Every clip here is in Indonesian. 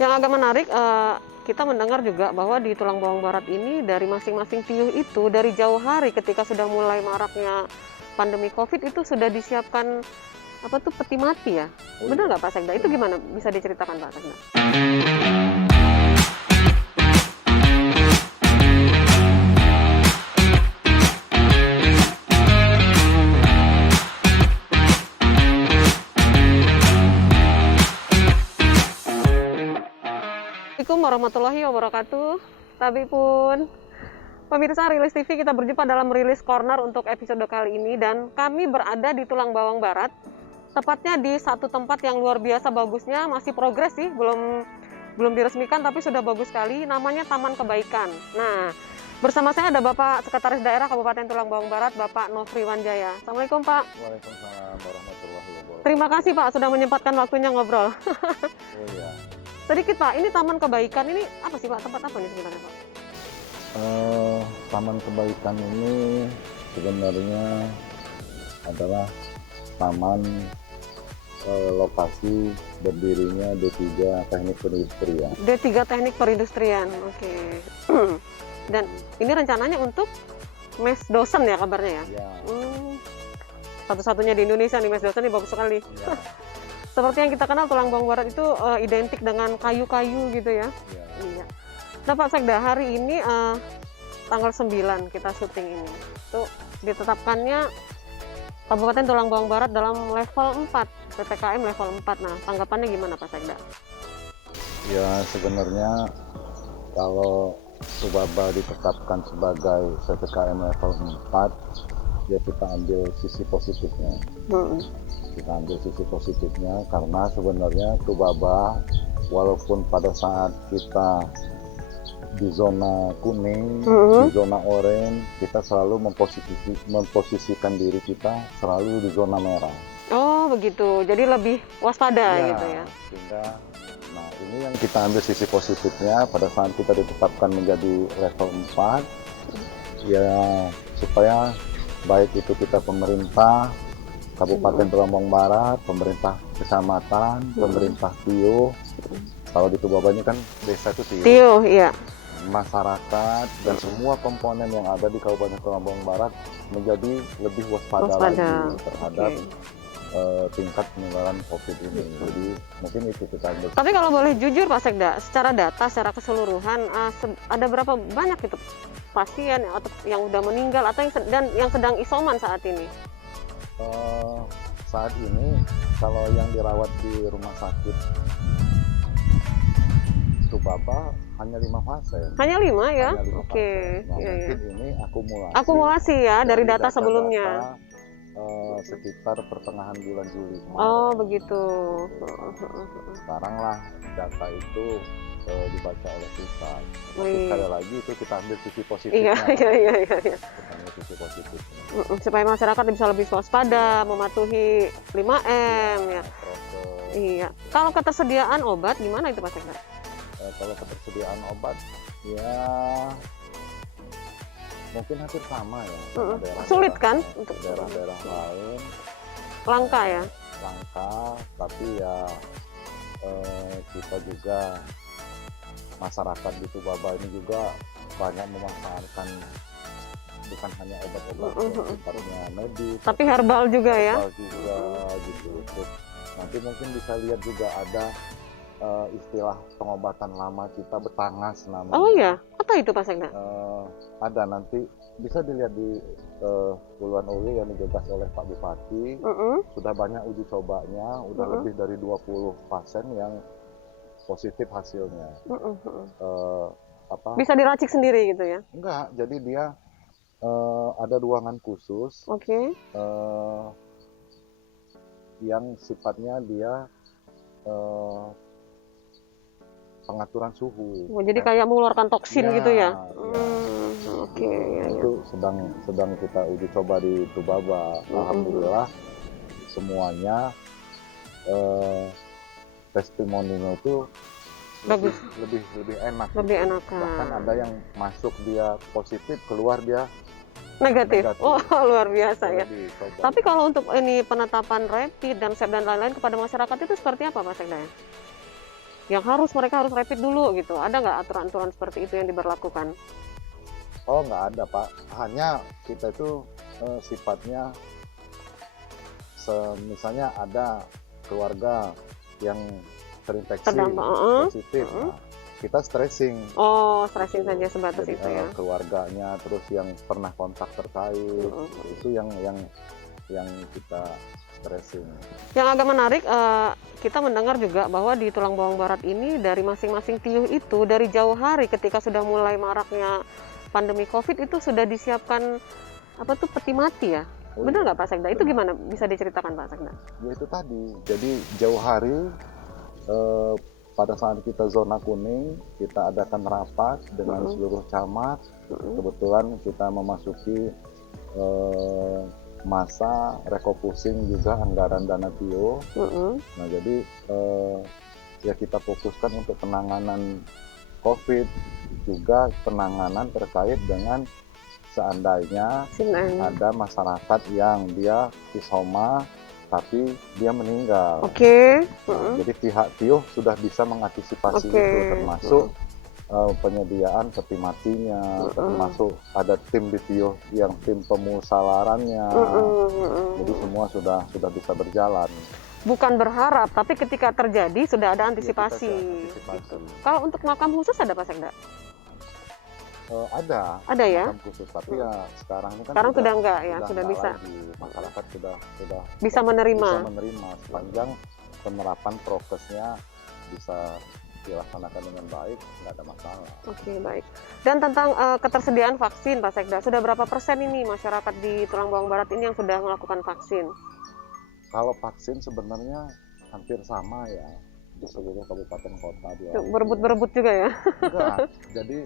Yang agak menarik, kita mendengar juga bahwa di Tulang Bawang Barat ini dari masing-masing tiyuh itu dari jauh hari ketika sudah mulai maraknya pandemi Covid itu sudah disiapkan apa tuh peti mati ya? Oh Benar iya. nggak Pak Sekda? Itu gimana? Bisa diceritakan Pak Sekda? Assalamualaikum warahmatullahi wabarakatuh. Tapi pun pemirsa Rilis TV, kita berjumpa dalam Rilis Corner untuk episode kali ini dan kami berada di Tulang Bawang Barat. Tepatnya di satu tempat yang luar biasa bagusnya, masih progres sih, belum diresmikan tapi sudah bagus sekali, namanya Taman Kebaikan. Nah, bersama saya ada Bapak Sekretaris Daerah Kabupaten Tulang Bawang Barat, Bapak Nofri Wanjaya. Assalamualaikum Pak. Waalaikumsalam warahmatullahi wabarakatuh. Terima kasih Pak sudah menyempatkan waktunya ngobrol. Oh iya. Sedikit Pak, ini Taman Kebaikan ini apa sih Pak? Tempat apa nih sebenarnya Pak? Taman Kebaikan ini sebenarnya adalah taman lokasi berdirinya D3 Teknik Perindustrian. D3 Teknik Perindustrian, oke. Dan ini rencananya untuk mes dosen ya kabarnya ya? Ya, Satu-satunya di Indonesia nih mes dosen ini bagus sekali. ya, Seperti yang kita kenal Tulang Bawang Barat itu identik dengan kayu-kayu gitu ya. ya. Iya. Nah Pak Sekda, hari ini tanggal 9 kita syuting ini. Itu ditetapkannya Kabupaten Tulang Bawang Barat dalam level 4, PPKM level 4. Nah, tanggapannya gimana Pak Sekda? Ya, sebenarnya kalau Subaba ditetapkan sebagai PPKM level 4, ya kita ambil sisi positifnya. Kita ambil sisi positifnya karena sebenarnya Subaba walaupun pada saat kita di zona kuning, di zona oranye, kita selalu memposisikan diri kita selalu di zona merah. Oh begitu, jadi lebih waspada gitu ya. Sehingga, nah ini yang kita ambil sisi positifnya pada saat kita ditetapkan menjadi level 4, ya supaya baik itu kita pemerintah Kabupaten Tulang Bawang Barat, pemerintah kecamatan, pemerintah tiyuh. Kalau di Subaba ini kan desa itu tiyuh. Tiyuh, iya. Masyarakat dan semua komponen yang ada di Kabupaten Tulang Bawang Barat menjadi lebih waspada lagi terhadap tingkat penularan COVID ini. Jadi mungkin itu kita ambil. Tapi kalau boleh jujur Pak Sekda, secara data, secara keseluruhan ada berapa banyak itu pasien atau yang udah meninggal atau yang sedang isoman saat ini? Saat ini kalau yang dirawat di rumah sakit Subaba hanya 5 pasien. Hanya 5 ya? Hanya 5 Oke. pasien. Nah, Iya, mungkin iya. ini akumulasi. Akumulasi ya dari data sebelumnya. Sekitar pertengahan bulan Juli. Oh begitu. Sekarang lah data itu dibaca oleh kita. Tapi Wih. sekali lagi itu kita ambil sisi Iya, positifnya. iya. Kita ambil sisi positifnya. Supaya masyarakat bisa lebih waspada, mematuhi 5M ya. Prokes. Iya. Kalau ketersediaan obat gimana itu Pak Sekda? Kalau ketersediaan obat ya mungkin hampir sama ya sama daerah-daerah, Sulit kan untuk daerah-daerah lain, langka ya? langka, tapi ya kita juga masyarakat di Subaba ini juga banyak memanfaatkan bukan hanya obat-obat yang sifatnya medis, Tapi herbal juga ya? herbal juga gitu. Terus nanti mungkin bisa lihat juga ada istilah pengobatan lama kita betangas namanya. Oh iya, apa itu Pak Sekda? Ada nanti bisa dilihat di Puluhan Uli yang digagas oleh Pak Bupati. Sudah banyak uji cobanya, udah lebih dari 20 pasien yang positif hasilnya. Bisa diracik sendiri gitu ya? Enggak, jadi dia ada ruangan khusus Oke. yang sifatnya dia pengaturan suhu. Oh, jadi kayak mengeluarkan toksin Ya, gitu ya? ya. Oke. Ya, ya. Itu sedang kita uji coba di Subaba. Alhamdulillah semuanya testimoninya itu Bagus. lebih enak. Lebih gitu. enakan. Bahkan ada yang masuk dia positif, keluar dia Negatif. Negatif. Oh luar biasa ya. dicoba. Tapi kalau untuk ini penetapan rapid dan swab dan lain-lain kepada masyarakat itu seperti apa Pak Sekda? yang mereka harus rapid dulu gitu? Ada nggak aturan-aturan seperti itu yang diberlakukan? Oh, nggak ada, Pak. Hanya kita itu sifatnya misalnya ada keluarga yang terinfeksi Terdampak, positif, nah, kita stressing. Oh, stressing saja sebatas Jadi itu ya. keluarganya, terus yang pernah kontak terkait, itu yang kita stressing. Yang agak menarik, kita mendengar juga bahwa di Tulang Bawang Barat ini dari masing-masing tiuh itu dari jauh hari ketika sudah mulai maraknya pandemi COVID itu sudah disiapkan apa tuh peti mati ya? Oh, Benar iya. nggak Pak Sekda? Itu gimana? Bisa diceritakan Pak Sekda? Ya itu tadi. Jadi jauh hari pada saat kita zona kuning, kita adakan rapat dengan seluruh camat. Kebetulan kita memasuki masa refocusing juga anggaran dana TIO. Nah jadi ya kita fokuskan untuk penanganan COVID, juga penanganan terkait dengan seandainya ada masyarakat yang dia isoma tapi dia meninggal. Oke. Jadi pihak TIO sudah bisa mengantisipasi itu, termasuk penyediaan peti matinya, termasuk ada tim di TIO yang tim pemusalarannya. Jadi semua sudah bisa berjalan. Bukan berharap, tapi ketika terjadi sudah ada antisipasi. Ya, gitu. Kalau untuk makam khusus ada Pak Sekda? Ada ya makam khusus, tapi ya sekarang ini kan sudah enggak ya, sudah bisa lagi. Masyarakat sudah bisa menerima sepanjang penerapan prokesnya bisa dilaksanakan dengan baik, nggak ada masalah. Oke, baik. Dan tentang ketersediaan vaksin Pak Sekda, sudah berapa persen ini masyarakat di Tulang Bawang Barat ini yang sudah melakukan vaksin? Kalau vaksin sebenarnya hampir sama ya di seluruh kabupaten kota. Berebut-berebut juga ya? Enggak, jadi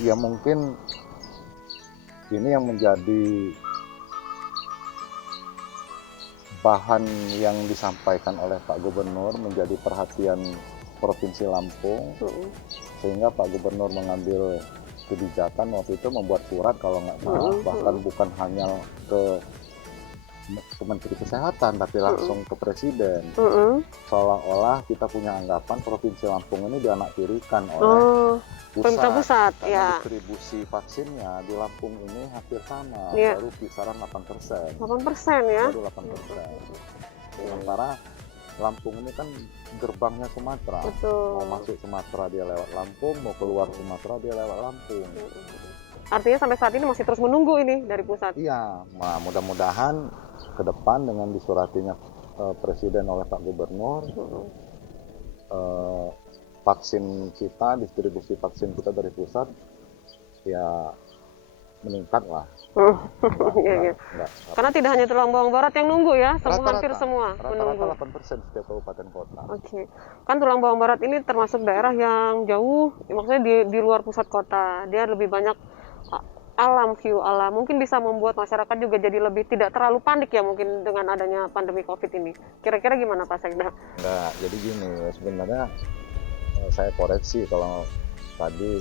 ya mungkin ini yang menjadi bahan yang disampaikan oleh Pak Gubernur menjadi perhatian Provinsi Lampung, sehingga Pak Gubernur mengambil kebijakan waktu itu membuat surat kalau nggak salah, bahkan bukan hanya ke Menteri Kesehatan tapi langsung ke Presiden. Seolah-olah kita punya anggapan Provinsi Lampung ini dianaktirikan oleh pusat. Ya. Distribusi vaksinnya di Lampung ini hampir sama, baru kisaran 8%. 8% ya? Baru 8%. Sementara Lampung ini kan gerbangnya Sumatera. Betul. Mau masuk Sumatera dia lewat Lampung, mau keluar Sumatera dia lewat Lampung. Artinya sampai saat ini masih terus menunggu ini dari pusat? Iya, nah mudah-mudahan ke depan dengan disuratinya Presiden oleh Pak Gubernur, vaksin kita, distribusi vaksin kita dari pusat ya meningkat lah. Karena tidak hanya Tulang Bawang Barat yang nunggu ya, hampir semua menunggu. Rata-rata 8% setiap kabupaten kota. Oke. Kan Tulang Bawang Barat ini termasuk daerah yang jauh, maksudnya di luar pusat kota. Dia lebih banyak view alam. Mungkin bisa membuat masyarakat juga jadi lebih tidak terlalu panik ya mungkin dengan adanya pandemi COVID ini. Kira-kira gimana Pak Sekda? Enggak, jadi gini, sebenarnya saya koreksi kalau tadi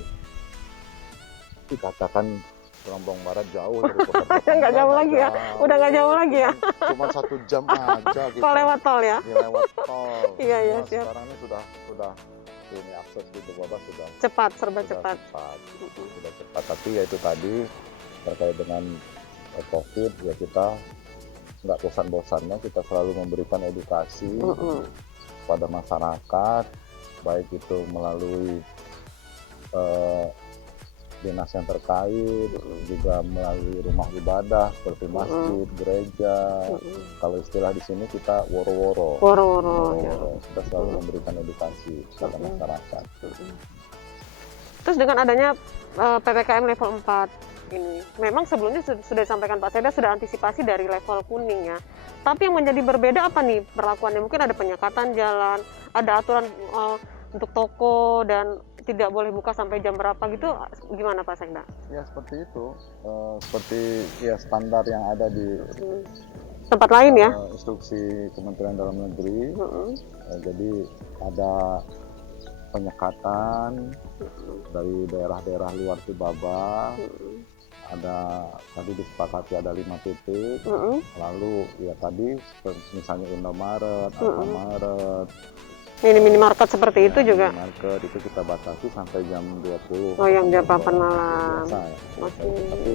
dikatakan Tulang Bawang Barat jauh dari kota. Nggak jauh lagi ya? Udah nggak jauh lagi ya? Cuma 1 jam aja gitu. Kalau lewat tol ya? Lewat tol. Iya, siap. Sekarang ini sudah ini akses gitu Bapak sudah cepat, serba cepat. Sudah cepat, tapi ya itu tadi terkait dengan COVID ya kita nggak bosan-bosannya kita selalu memberikan edukasi pada masyarakat, baik itu melalui dinas yang terkait, juga melalui rumah ibadah seperti masjid, gereja. Kalau istilah di sini kita woro-woro. Kita selalu memberikan edukasi kepada masyarakat. Terus dengan adanya PPKM level 4 ini, memang sebelumnya sudah disampaikan Pak Sekda sudah antisipasi dari level kuning ya. Tapi yang menjadi berbeda apa nih perlakuannya? Mungkin ada penyekatan jalan, ada aturan untuk toko dan tidak boleh buka sampai jam berapa gitu, gimana Pak Sekda? Ya seperti itu, seperti ya standar yang ada di tempat lain ya. Instruksi Kementerian Dalam Negeri. Jadi ada penyekatan dari daerah-daerah luar Subaba. Ada tadi disepakati ada 5 titik. Lalu ya tadi misalnya Indomaret, Alfamaret, Minimarket seperti itu Ya, juga. minimarket itu kita batasi sampai jam 20. Oh, yang jam 8 malam. Biasa ya. Oke. Tapi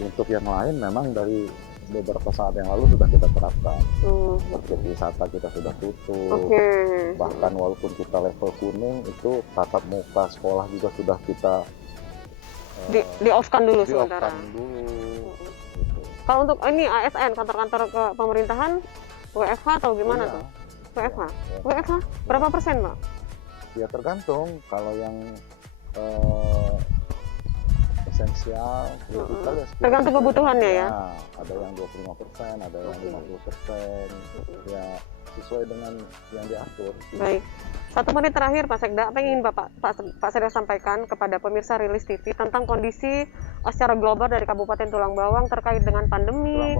untuk yang lain memang dari beberapa saat yang lalu sudah kita terapkan. Objek wisata kita sudah tutup. Oke. Bahkan walaupun kita level kuning itu tatap muka sekolah juga sudah kita Di off-kan dulu sementara. di-off-kan dulu. Gitu. Kalau untuk ini ASN, kantor-kantor ke pemerintahan, WFH atau gimana Iya. tuh? WFH? Ya. WFH berapa persen, Pak? Ya tergantung, kalau yang esensial, kritikal ya sekitar Tergantung kebutuhannya ya? Ada yang 25%, ada yang 50%, ya sesuai dengan yang diatur. Baik. 1 menit terakhir Pak Sekda, apa yang ingin Pak Sekda sampaikan kepada pemirsa Rilis TV tentang kondisi secara global dari Kabupaten Tulang Bawang terkait dengan pandemi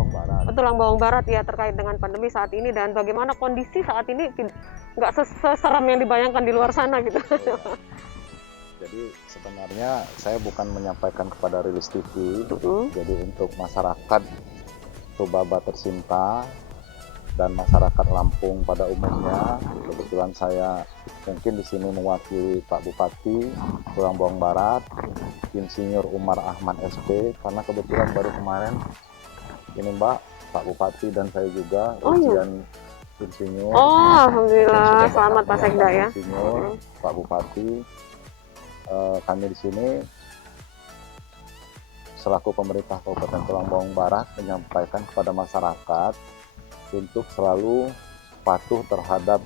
Tulang Bawang Barat. ya, terkait dengan pandemi saat ini dan bagaimana kondisi saat ini nggak seseram yang dibayangkan di luar sana gitu. Ya. Jadi sebenarnya saya bukan menyampaikan kepada Rilis TV, jadi untuk masyarakat Tubaba tercinta dan masyarakat Lampung pada umumnya, kebetulan saya mungkin di sini mewakili Pak Bupati Tulang Bawang Barat, Insinyur Umar Ahmad SP, karena kebetulan baru kemarin ini Mbak, Pak Bupati dan saya juga ujian Insinyur. Oh, alhamdulillah, selamat Pak Sekda ya. Insinyur, Pak Bupati, kami di sini selaku pemerintah Kabupaten Tulang Bawang Barat menyampaikan kepada masyarakat untuk selalu patuh terhadap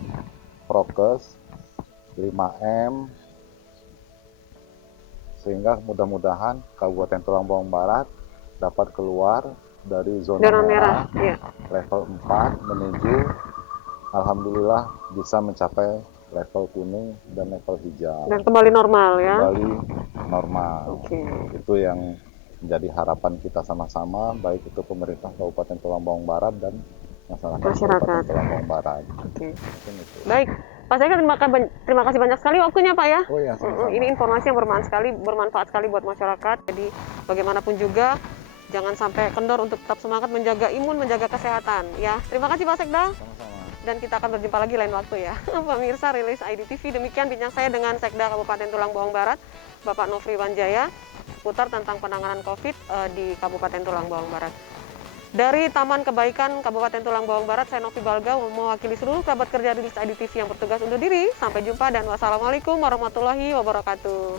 prokes 5M, sehingga mudah-mudahan Kabupaten Tulang Bawang Barat dapat keluar dari zona merah ya. level 4 menuju alhamdulillah bisa mencapai level kuning dan level hijau dan kembali normal ya. Kembali normal. Oke. Itu yang menjadi harapan kita sama-sama, baik itu pemerintah Kabupaten Tulang Bawang Barat dan masyarakat Kabupaten Tulang Bawang Barat. Oke. Baik, Pak Sekda, terima kasih banyak sekali waktunya Pak ya. Oh ya, sama-sama. Ini informasi yang bermanfaat sekali buat masyarakat. Jadi bagaimanapun juga jangan sampai kendor untuk tetap semangat menjaga imun, menjaga kesehatan ya. Terima kasih Pak Sekda. Sama-sama. Dan kita akan berjumpa lagi lain waktu ya. Pemirsa Rilis ID TV, demikian bincang saya dengan Sekda Kabupaten Tulang Bawang Barat, Bapak Nofri Wanjaya, seputar tentang penanganan COVID di Kabupaten Tulang Bawang Barat. Dari Taman Kebaikan Kabupaten Tulang Bawang Barat, saya Novi Balga mewakili seluruh kerabat kerja Rilis ID TV yang bertugas undur diri. Sampai jumpa dan wassalamualaikum warahmatullahi wabarakatuh.